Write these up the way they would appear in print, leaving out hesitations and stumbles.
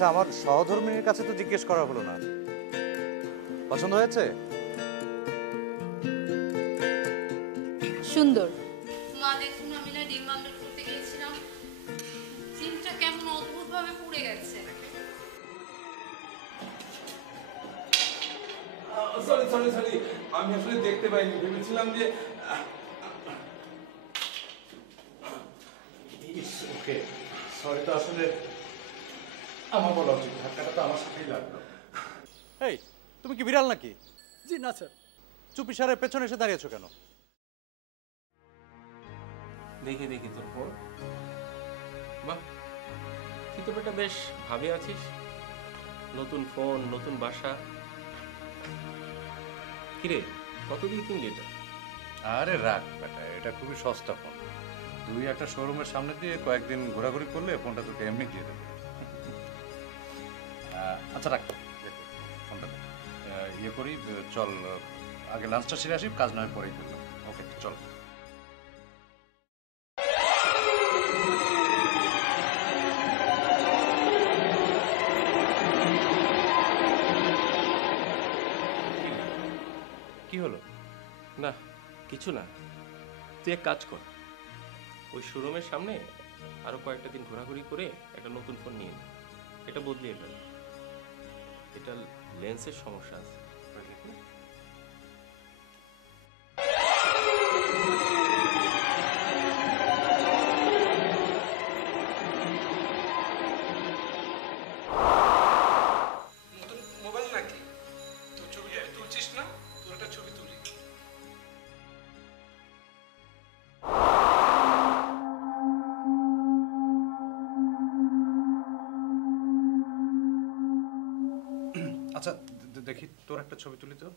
আচ্ছা, আমার সহধর্মিনীর কাছে তো জিজ্ঞেস করা হলো না, পছন্দ হয়েছে? সুন্দর। মা দেখুন, আমি না ডিম আমলেট করতে গিয়েছিলাম, ডিমটা কেমন অদ্ভুত ভাবে পুড়ে গেছে। সরি সরি সরি, আমি আসলে দেখতে পাইনি, ভেবেছিলাম যে ওকে সরি, তো আসলে আমার বলা উচিত, ধাক্কাটা তো আমার সাথেই লাগলো। এই, তুমি কি বিড়াল নাকি? জি না স্যার। চুপি সারে পেছনে এসে দাঁড়িয়েছো কেন? দেখি দেখি তোর ফোন। বাহ, তুই তো বেটা বেশ ভাবে আছিস। নতুন ফোন, নতুন বাসা। কিরে, কত দিয়ে কিনলি এটা? আরে রাখ বেটা, এটা খুবই সস্তা ফোন। তুই একটা শোরুমের সামনে দিয়ে কয়েকদিন ঘোরাঘুরি করলে ফোনটা তোকে এমনি দিয়ে দেবে। আচ্ছা রাখ, ফোনটা ইয়ে করি, চল আগে লাঞ্চটা সেরে আসি, কাজ নয় পরেই করবো। ওকে চল। কি হলো? না কিছু না, তুই এক কাজ কর, ওই শোরুমের সামনে আরো কয়েকটা দিন ঘোরাঘুরি করে একটা নতুন ফোন নিয়ে নে। এটা বদলিয়ে ফেল, এটা লেন্সের সমস্যা আছে। নতুন মোবাইল নাকি? তোর ছবি তুলছিস না? তোর একটা ছবি তুলি। আচ্ছা দেখি তোর একটা ছবি তুলি তো।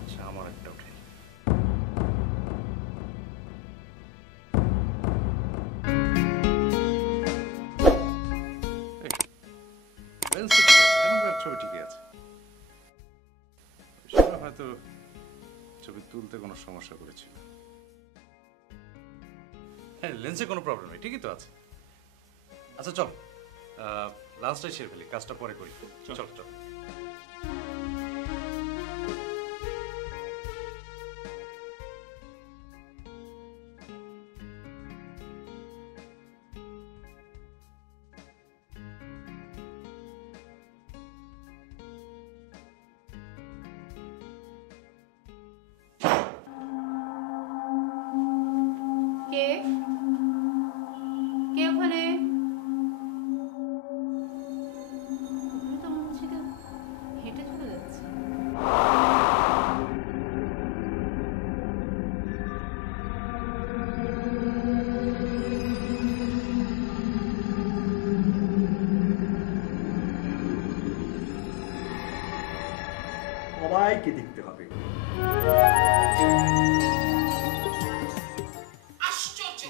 আচ্ছা আমার একটা উঠে। লেন্স তো ঠিক আছে, এখনকার ছবি ঠিকই আছে। হয়তো ছবি তুলতে কোনো সমস্যা করেছিল। হ্যাঁ, লেন্সে কোনো প্রবলেম নেই, ঠিকই তো আছে। আচ্ছা চল, লাঞ্চটাই সেরে ফেলি, কাজটা পরে করি। চল চল। কে কে ওখানে? আমি তো মনে হচ্ছে হেঁটে চলে যাচ্ছে। সবাইকে দেখতে হবে। আশ্চর্য,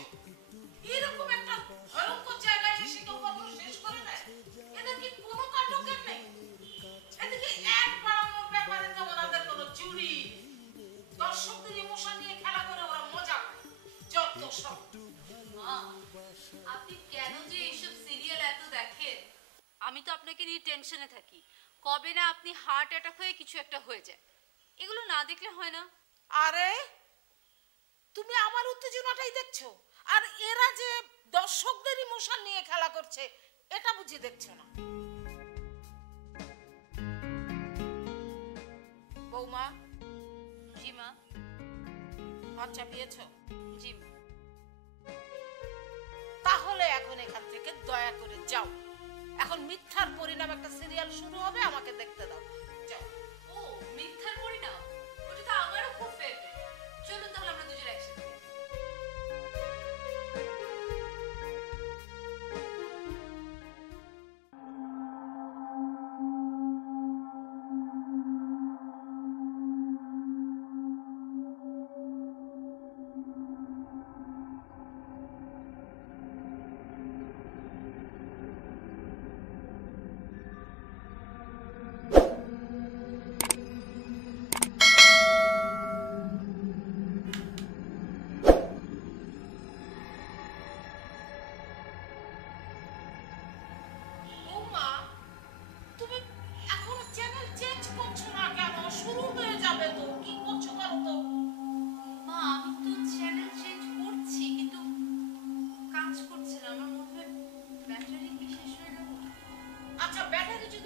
এরকম একটা ভয়ঙ্কর জায়গায় এসে কেউ কত শেষ করে দেয়। এদের কি কোনো কাণ্ডজ্ঞান নেই? এদিকে এক বাড়ানোর ব্যাপারে তো ওনাদের কোনো চুরি, দর্শকদের ইমোশন নিয়ে খেলা করে ওরা মজা পায়। যত সব। আপনি কেন যে এইসব সিরিয়াল এত দেখেন? আমি তো আপনাকে নিয়ে টেনশনে থাকি, কবে না আপনি হার্ট অ্যাটাক হয়ে কিছু একটা হয়ে যায়। এগুলো না দেখলে হয় না? আরে তুমি আমার উত্তেজনাটাই দেখছো, আর এরা যে দর্শকদের ইমোশন নিয়ে খেলা করছে এটা বুঝি দেখছো না? বৌমা। জি মা। ভাত চাপিয়েছো? জি মা। তাহলে এখন এখান থেকে দয়া করে যাও। এখন মিথ্যার পরিণাম একটা সিরিয়াল শুরু হবে, আমাকে দেখতে দাও। যাও। ও মিথ্যার পরিণাম, ওটা তো আমারও খুব ফেভারিট। চলুন তাহলে আমরা দুজন একসাথে।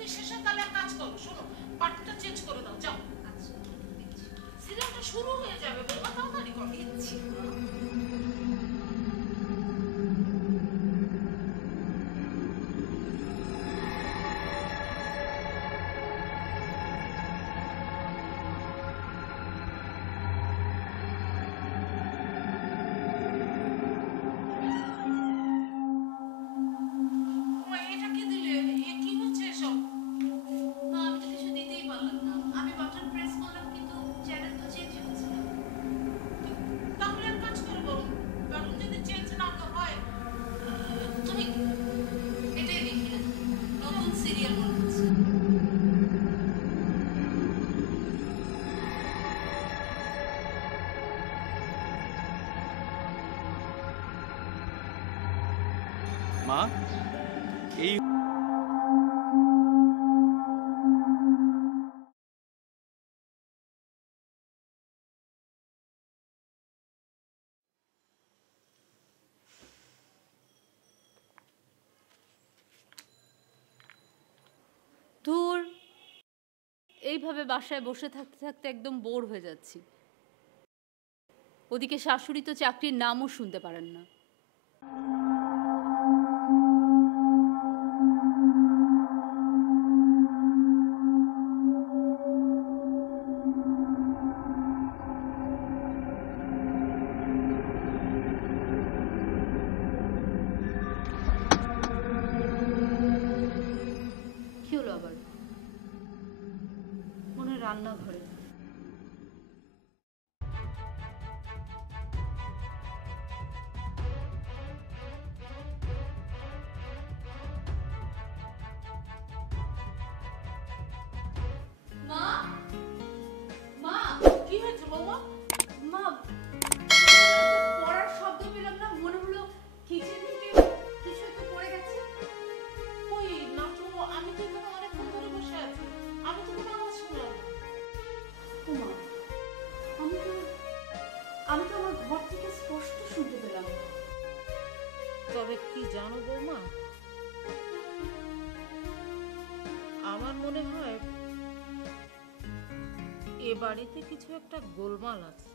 তুমি শেষে তাহলে এক কাজ করো, শোনো পার্টটা চেঞ্জ করে দাও, যাও। আচ্ছা দিচ্ছি। সিরিয়ালটা শুরু হয়ে যাবে, বৌমা তাড়াতাড়ি করো। দিচ্ছি। মা, এটা কি দিলে? এ কি হচ্ছে এসব? মা আমি তো কিছু দিতেই পারলাম না, আমি বাটন প্রেস করলাম কিন্তু চ্যানেল তো চেঞ্জ হচ্ছে না। তাহলে এক কাজ করো, বরং বাটন যদি চেঞ্জ না হয়, তুমি এটাই দেখি না, নতুন সিরিয়াল মনে হচ্ছে। মা এই ধুর, এইভাবে বাসায় বসে থাকতে থাকতে একদম বোর হয়ে যাচ্ছি। ওদিকে শাশুড়ি তো চাকরির নামও শুনতে পারেন না। কি হলো আবার? মনে হয় রান্নাঘরে। মা, মা, কি হয়েছে বৌমা? মা, পড়ার শব্দ পেলাম না, মনে হলো কিচেন থেকে কিছু একটা পড়ে গেছে। কই না তো, আমি তো এখানে অনেকক্ষণ ধরে বসে আছি, আমি তো কোনো আওয়াজ শুনলাম না। ও মা, আমি তো আমার ঘর থেকে স্পষ্ট শুনতে পেলাম। তবে কি জানো বৌমা, আমার মনে হয় এ বাড়িতে কিছু একটা গোলমাল আছে।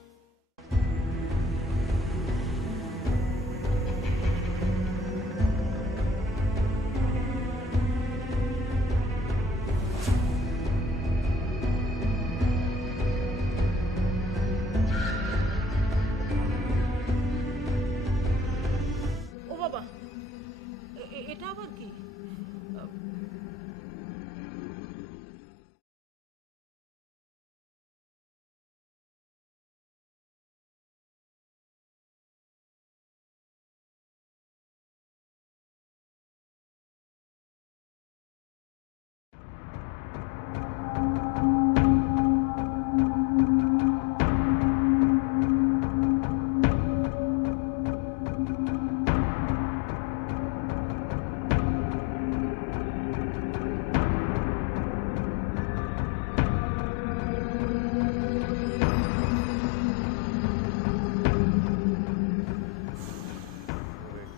ও বাবা, এটা আবার কি?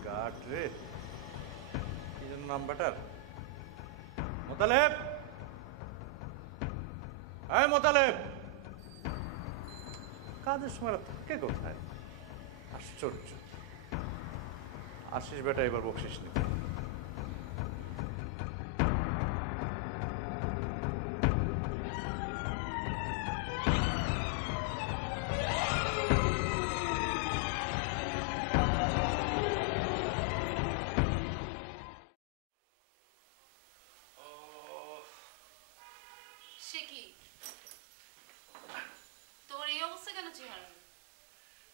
গাট রে, কি যেন নাম বেটার? মোতালেব, আয় মোতালেব। কাজের সময় থাকে কোথায়? আশ্চর্য। আসিস বেটা এবার বকশিস নিতে। সে কি, তোর এই অবস্থা কেন চেহারা?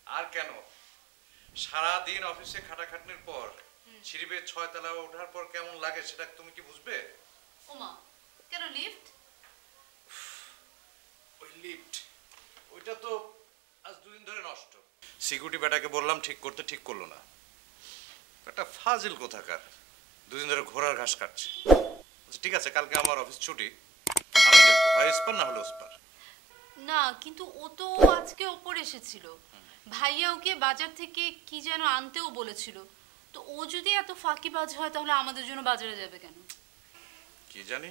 আর কেন, সারাদিন অফিসে খাটাখাটনির পর সিঁড়ি বেয়ে 6 তলা ওঠার পর কেমন লাগে সেটা তুমি কি বুঝবে? ওমা, কেন লিফট? ওই লিফট, ওইটা তো আজ 2 দিন ধরে নষ্ট। সিকিউরিটি বেটাকে বললাম ঠিক করতে, ঠিক করলো না। একটা ফাজিল কোথাকার, 2 দিন ধরে ঘোড়ার ঘাস কাটছে। আচ্ছা ঠিক আছে, কালকে আমার অফিস ছুটি, আমি দেখবো, হয় স্পার না হলে ওস্পার। না কিন্তু ও তো আজকে ওপর এসেছিল, ভাইয়া ওকে বাজার থেকে কি যেন আনতেও বলেছিল। তো ও যদি এত ফাঁকিবাজ হয় তাহলে আমাদের জন্য বাজারে যাবে কেন? কি জানি,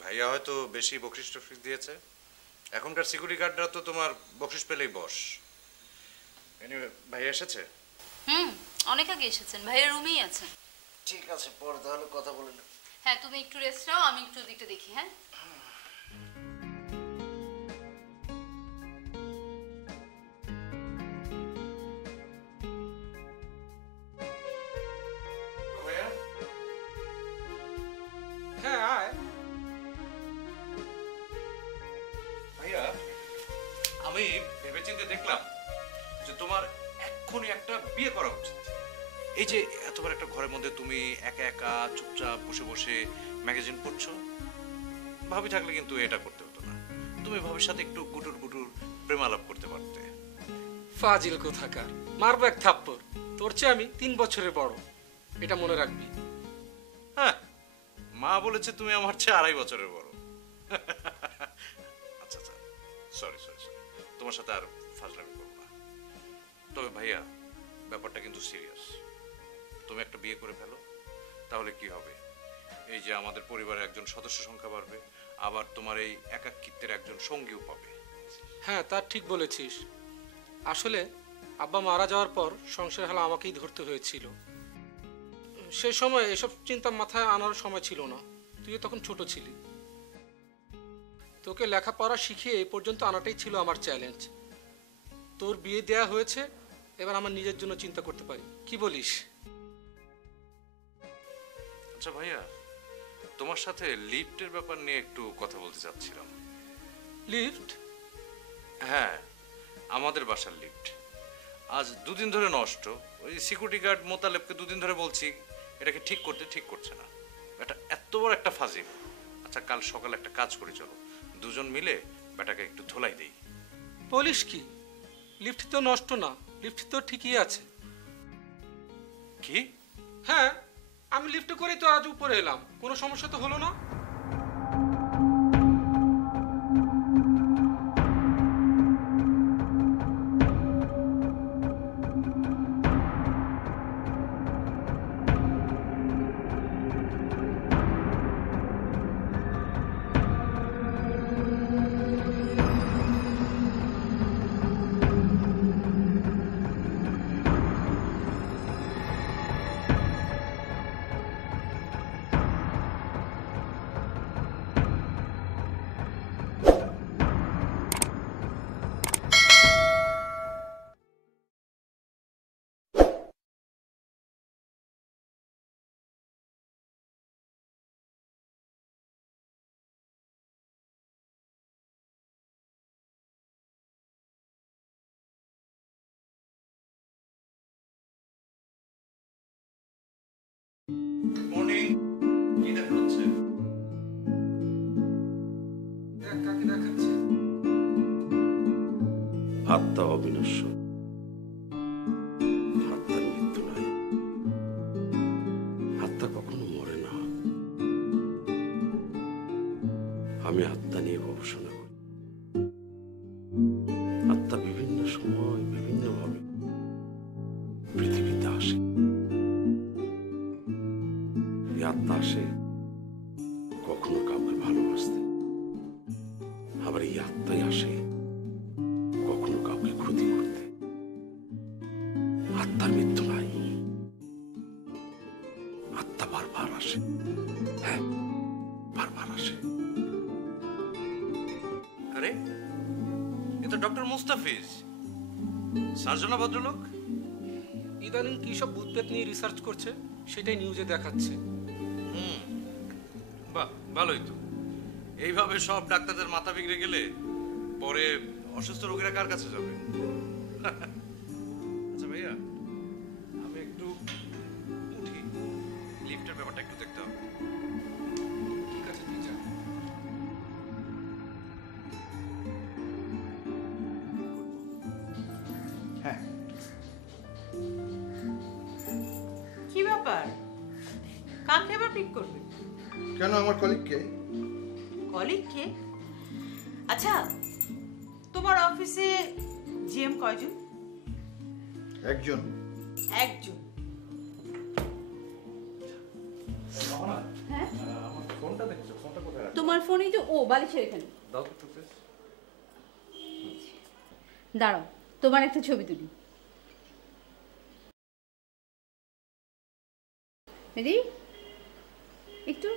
ভাইয়া হয়তো বেশি বকশিস টকশিস দিয়েছে। এখনকার সিকিউরিটি গার্ডরা তো তোমার বকশিস পেলেই বস। এনিওয়ে, ভাইয়া এসেছে? অনেক আগে এসেছেন, ভাইয়ের রুমেই আছেন। ঠিক আছে, পরে তাহলে কথা বলে নেব। হ্যাঁ, তুমি একটু রেস্ট নাও, আমি একটু দিকটা দেখি। হ্যাঁ, ভাইয়া, হ্যাঁ আয়। ভাইয়া, আমি ভেবেচিন্তে দেখলাম যে তোমার এক্ষুনি একটা বিয়ে করা উচিত। এই যে এত বড় একটা ঘরের মধ্যে তুমি একা একা চুপচাপ বসে বসে ম্যাগাজিন পড়ছো, ভাবি থাকলে কিন্তু এটা করতে হতো না। তুমি ভাবির সাথে একটু গুটুর গুটুর প্রেমালাপ করতে পারতে। ফাজিল কোথাকার, মারবো এক থাপ্পড়। তোর চেয়ে আমি 3 বছরের বড়, এটা মনে রাখবি। হ্যাঁ, মা বলেছে তুমি আমার চেয়ে 2.5 বছরের বড়। আচ্ছা আচ্ছা, সরি সরি সরি, তোমার সাথে আর ফাজলামি করবো না। তবে ভাইয়া, ব্যাপারটা কিন্তু সিরিয়াস। তুমি একটা বিয়ে করে ফেলো, তাহলে কি হবে, এই যে আমাদের পরিবারের একজন সদস্য সংখ্যা বাড়বে, আবার তোমার এই একাকিত্বের একজন সঙ্গীও পাবে। হ্যাঁ, তা ঠিক বলেছিস। আসলে আব্বা মারা যাওয়ার পর সংসার হালা আমাকেই ধরতে হয়েছিল। সেই সময় এসব চিন্তা মাথায় আনার সময় ছিল না, তুই তখন ছোট ছিলি। তোকে লেখাপড়া শিখিয়ে এই পর্যন্ত আনাটাই ছিল আমার চ্যালেঞ্জ। তোর বিয়ে দেয়া হয়েছে, এবার আমার নিজের জন্য চিন্তা করতে পারি, কি বলিস? আচ্ছা ভাইয়া, তোমার সাথে লিফটের ব্যাপার নিয়ে একটু কথা বলতে চাচ্ছিলাম। লিফট? হ্যাঁ, আমাদের বাসার লিফট আজ 2 দিন ধরে নষ্ট। ওই সিকিউরিটি গার্ড মোতালেবকে 2 দিন ধরে বলছি এটাকে ঠিক করতে, ঠিক করছে না। এটা এত বড় একটা ফাজিল। আচ্ছা, কাল সকালে একটা কাজ করি, চলো দুজন মিলে বেটাকে একটু ধোলাই দেই। বলিস কি? লিফট তো নষ্ট না, লিফট তো ঠিকই আছে। কি? হ্যাঁ, আমি লিফটে করেই তো আজ উপরে এলাম, কোনো সমস্যা তো হলো না। মর্নিং, কি দেখা হচ্ছে? দেখ কাকে দেখাচ্ছে। আত্মা অবিনশ্বর, আত্মার মৃত্যু নাই, আত্মা কখনো মরে না। আমি আত্মা নিয়ে গবেষণা করি। আত্মা বিভিন্ন সময় বিভিন্নভাবে পৃথিবীতে আসে। এই আত্মা আসে কখনো কাউকে ভালোবাসতে, আবার এই আত্মাই আসে কখনো কাউকে ক্ষতি করতে। আত্মার মৃত্যু নাই, আত্মা বারবার আসে। হ্যাঁ, বারবার আসে। আরে, এ তো ডক্টর মুস্তাফিজ, সার্জনা ভদ্রলোক। ইদানিং কি সব ভূতপেত নিয়ে রিসার্চ করছে, সেটাই নিউজে দেখাচ্ছে। বাহ, ভালোই তো। এইভাবে সব ডাক্তারদের মাথা বিগড়ে গেলে পরে অসুস্থ রোগীরা কার কাছে যাবে? আচ্ছা ভাইয়া, আমি একটু উঠি, লিফটের ব্যাপারটা একটু দেখতে হবে। ঠিক আছে, তুই যা। হ্যাঁ, কি ব্যাপার, কাকে এবার পিক করবে? কেন, আমার কলিগকে? কলিগ কে? আচ্ছা, তোমার অফিসে জিএম কয়জন? একজন। একজন? হ্যাঁ, ফোনটা দেখছো? ফোনটা কোথায়? তোমার তোমার ফোনেই তো ও বালিশের এখানে। দাও তো টুথপেস্ট। দাঁড়াও, তোমার একটা ছবি তুলি। রেডি? একটু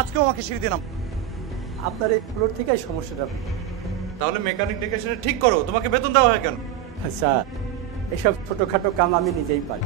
আজকেও আমাকে সিঁড়ি দিয়ে নাম। আপনার এই ফ্লোর থেকেই সমস্যাটা। তাহলে মেকানিক ডেকে সেটা ঠিক করো, তোমাকে বেতন দেওয়া হয় কেন? স্যার, এসব ছোটখাটো কাম আমি নিজেই পারি।